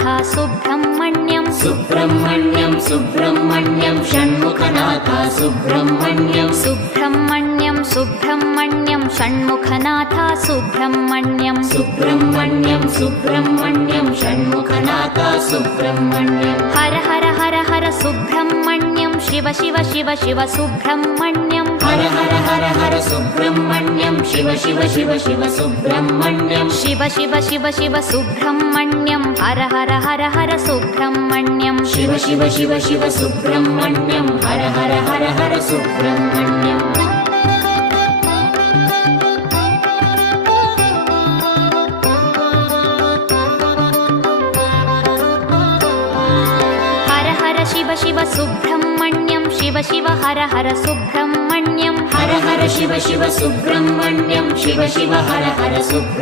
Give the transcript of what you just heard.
Shanmukhanath Subrahmanyam Subrahmanyam Subrahmanyam Shanmukhanath Subrahmanyam Subrahmanyam Subrahmanyam Shanmukhanath Subrahmanyam Subrahmanyam Subrahmanyam Shanmukhanath Subrahmanyam Har Har Har Har Subrahmanyam Shiva Shiva Shiva Shiva Subrahmanyam Har Har Har Har Subrahmanyam Shiva Shiva Shiva Shiva Subrahmanyam Shiva Shiva Shiva Shiva Subrahmanyam Har Har Har Har Subrahmanyam Shiva Shiva Shiva Shiva Subrahmanyam Har Har Har Har Subrahmanyam Har Har Shiva Shiva Subrahmanyam Shiva Shiva Har Har Subrahmanyam Har Har Shiva Shiva Subrahmanyam Shiva Shiva Har Har Subrahmanyam